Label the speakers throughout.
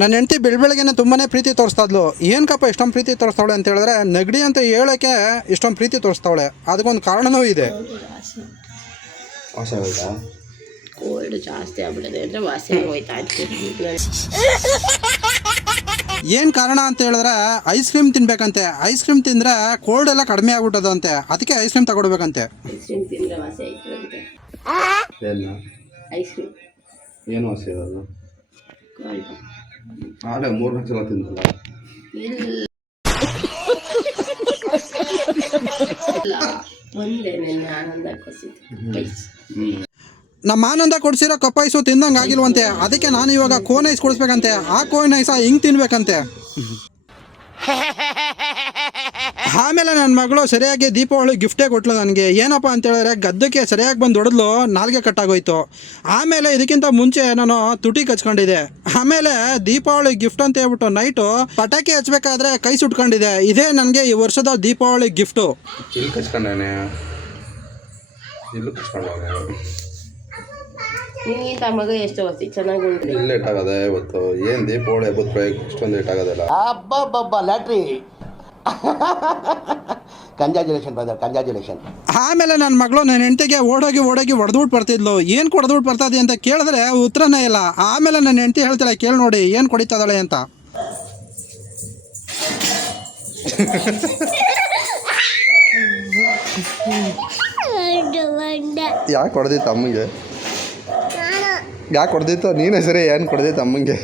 Speaker 1: ನನ್ನ ಹೆಂಡತಿ ಬೆಳಬೆಳಗ್ಗೆನೆ ತುಂಬಾ ಪ್ರೀತಿ ತೋರಿಸ್ತಾದ್ಲು. ಏನಕ್ಕಪ್ಪ ಇಷ್ಟೊಂದು ಪ್ರೀತಿ ತೋರಿಸ್ತಾವಳೆ? ಅಂತ ಹೇಳಿದ್ರೆ ನೆಗಡಿ ಅಂತ ಹೇಳೋಕ್ಕೆ ಇಷ್ಟೊಂದು ಪ್ರೀತಿ ತೋರಿಸ್ತಾವಳೆ. ಅದಕ್ಕೊಂದು ಕಾರಣವೂ ಇದೆ.
Speaker 2: ವಾಸ ಆಗೋಯ್ತಾ?
Speaker 3: ಕೋಲ್ಡ್ ಜಾಸ್ತಿ ಆಗ್ಬಿಟ್ಟಿದೆ ಅಂದರೆ ವಾಸಿ ಆಗೋಯ್ತಾ
Speaker 1: ಏನು ಕಾರಣ ಅಂತ ಹೇಳಿದ್ರೆ ಐಸ್ ಕ್ರೀಮ್ ತಿನ್ಬೇಕಂತೆ. ಐಸ್ ಕ್ರೀಮ್ ತಿಂದರೆ ಕೋಲ್ಡ್ ಎಲ್ಲ ಕಡಿಮೆ ಆಗ್ಬಿಟ್ಟದಂತೆ. ಅದಕ್ಕೆ ಐಸ್ ಕ್ರೀಮ್ ತಗೊಡ್ಬೇಕಂತೆ.
Speaker 3: ಐಸ್ ಕ್ರೀಮ್ ತಿಂದರೆ ವಾಸಿ ಆಯ್ತದಂತೆ.
Speaker 2: ಎಲ್ಲ
Speaker 3: ಐಸ್ ಕ್ರೀಮ್.
Speaker 2: ಏನು ವಾಸಿ ಇರೋದು
Speaker 3: ಕೋಲ್ಡ್.
Speaker 2: ಆಗ ಮೂರ್ನಾಲ್ಕು ಸಲ ತಿಂದಲ್ಲ
Speaker 3: ಒಂದೇ ನೆನ್ನೆ ಆನಂದ
Speaker 1: ನಮ್ಮ ಆನಂದ ಕೊಡ್ಸಿರೋ ಕಪ್ ಐಸು ತಿಂದಂಗೆ ಆಗಿಲ್ವಂತೆ. ಅದಕ್ಕೆ ನಾನು ಇವಾಗ ಕೋನ್ ಐಸ್ ಕೊಡಿಸ್ಬೇಕಂತೆ. ಆ ಕೋನ್ ಐಸ ಹಿಂಗೆ ತಿನ್ಬೇಕಂತೆ. ಆಮೇಲೆ ನನ್ನ ಮಗಳು ಸರಿಯಾಗಿ ದೀಪಾವಳಿ ಗಿಫ್ಟೇ ಕೊಟ್ಲು ನನಗೆ. ಏನಪ್ಪ ಅಂತ ಹೇಳಿದ್ರೆ ಗದ್ದಕ್ಕೆ ಸರಿಯಾಗಿ ಬಂದು ಹೊಡೆದ್ಲು ನಾಲ್ಗೆ ಕಟ್ಟಾಗೋಯ್ತು ಆಮೇಲೆ ಇದಕ್ಕಿಂತ ಮುಂಚೆ ನಾನು ತುಟಿ ಕಚ್ಕೊಂಡಿದ್ದೆ. ಆಮೇಲೆ ದೀಪಾವಳಿ ಗಿಫ್ಟ್ ಅಂತ ಹೇಳ್ಬಿಟ್ಟು ನೈಟು ಪಟಾಕಿ ಹಚ್ಬೇಕಾದ್ರೆ ಕೈ ಸುಟ್ಕೊಂಡಿದೆ ಇದೇ ನನಗೆ ಈ ವರ್ಷದ ದೀಪಾವಳಿ ಗಿಫ್ಟು
Speaker 3: ನಿನಗಿಂತ ಮಗ ಎಷ್ಟು ವಸಿ ಚೆನ್ನಾಗಿ
Speaker 2: ಇಲ್ಲಿ ಲೇಟ್ ಆಗದೆ ಇವತ್ತು. ಏನು ದೀಪಾವಳಿ ಹಬ್ಬದ ಪ್ರಯುಕ್ತ ಇಷ್ಟೊಂದು ಲೇಟ್ ಆಗೋದಿಲ್ಲ.
Speaker 4: ಅಬ್ಬಬ್ಬಬ್ಬ ಲ್ಯಾಟ್ರಿ. ಕಂಗ್ರ್ಯಾಚುಲೇಷನ್ ಬ್ರದರ್ ಕಂಗ್ರ್ಯಾಚುಲೇಷನ್
Speaker 1: ಆಮೇಲೆ ನನ್ನ ಮಗಳು ನನ್ನ ಹೆಂಡತಿಗೆ ಓಡೋಗಿ ಓಡೋಗಿ ಹೊಡೆದ್ಬಿಟ್ಟು ಬರ್ತಿದ್ಲು. ಏನು ಬರ್ತಾ ಬರ್ತದೆ ಅಂತ ಕೇಳಿದ್ರೆ ಉತ್ತರನೇ ಇಲ್ಲ. ಆಮೇಲೆ ನನ್ನ ಹೆಂಡತಿ ಹೇಳ್ತಾಳೆ ಕೇಳಿ ನೋಡಿ ಏನು ಕೊಡಿತದಳೆ ಅಂತ.
Speaker 2: ಯಾಕೆ ಹೊಡೆದಿ ಅಮ್ಮಂಗೆ ಯಾಕೆ ಹೊಡೆದಿತ್ತು? ನೀನೇ ಸರಿ ಏನು ಕೊಡ್ದಿತ್ತು ಅಮ್ಮಂಗೆ?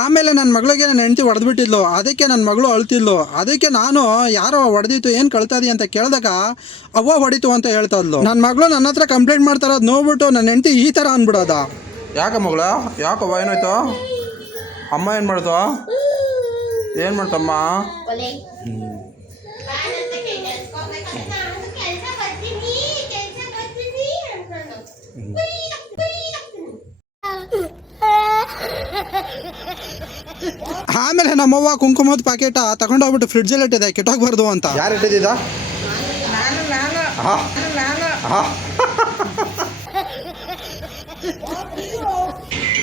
Speaker 1: ಆಮೇಲೆ ನನ್ನ ಮಗಳಿಗೆ ನನ್ನ ಹೆಂಡತಿ ಹೊಡೆದ್ಬಿಟ್ಟಿದ್ಲು. ಅದಕ್ಕೆ ನನ್ನ ಮಗಳು ಅಳ್ತಿದ್ಲು. ಅದಕ್ಕೆ ನಾನು ಯಾರೋ ಹೊಡೆದಿತ್ತು ಏನು ಕಳ್ತಾದಿ ಅಂತ ಕೇಳಿದಾಗ ಅವ್ವ ಹೊಡಿತು ಅಂತ ಹೇಳ್ತಾ ಇದ್ಲು. ನನ್ನ ಮಗಳು ನನ್ನ ಹತ್ರ ಕಂಪ್ಲೇಂಟ್ ಮಾಡ್ತಾರೋದು ನೋಡ್ಬಿಟ್ಟು ನನ್ನ ಹೆಂಡತಿ ಈ ಥರ ಅಂದ್ಬಿಡೋದ ಯಾಕ ಮಗಳ? ಯಾಕವ್ವ ಏನಾಯ್ತು ಅಮ್ಮ ಏನು ಮಾಡ್ತು? ಏನು ಮಾಡ್ತಮ್ಮ? ಆಮೇಲೆ ನಮ್ಮವ್ವ ಕುಂಕುಮದ ಪ್ಯಾಕೆಟ್ ಫ್ರಿಡ್ಜ್ ಅಲ್ಲಿ ಇಟ್ಟಿದೆ. ಕೆಟ್ಟೋಗ್ಬಾರ್ದು ಅಂತ. ಯಾರು ಇಟ್ಟಿದ್ದ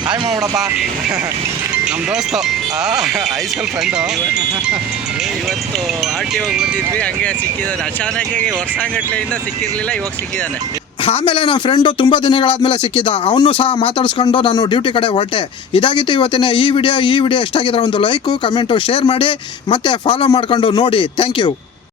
Speaker 1: ಹಾಯ್ ಮಾಡ್ಬಿಡಪ್ಪ ನಮ್ಮ ದೋಸ್ತು. ಹೈಸ್ಕೂಲ್ ಫ್ರೆಂಡು
Speaker 5: ಇವತ್ತು ಆರ್ ಟಿ ಹೋಗಿ ಬಂದಿದ್ವಿ. ಹಂಗೆ ಸಿಕ್ಕಿದ್ದಾನೆ ಅಚಾನಕ್ಕಾಗಿ ವರ್ಷಾಂಗಟ್ಲೆಯಿಂದ ಸಿಕ್ಕಿರಲಿಲ್ಲ ಇವಾಗ ಸಿಕ್ಕಿದ್ದಾನೆ
Speaker 1: ಆಮೇಲೆ ನನ್ನ ಫ್ರೆಂಡು ತುಂಬ ದಿನಗಳಾದಮೇಲೆ ಸಿಕ್ಕಿದ್ದ. ಅವನು ಸಹ ಮಾತಾಡಿಸ್ಕೊಂಡು ನಾನು ಡ್ಯೂಟಿ ಕಡೆ ಹೊರಟೆ. ಇದಾಗಿತ್ತು ಇವತ್ತಿನ ಈ ವಿಡಿಯೋ ಈ ವಿಡಿಯೋ ಎಷ್ಟಾಗಿದ್ರೆ ಒಂದು ಲೈಕು ಕಮೆಂಟು ಶೇರ್ ಮಾಡಿ ಮತ್ತು ಫಾಲೋ ಮಾಡಿಕೊಂಡು ನೋಡಿ. Thank you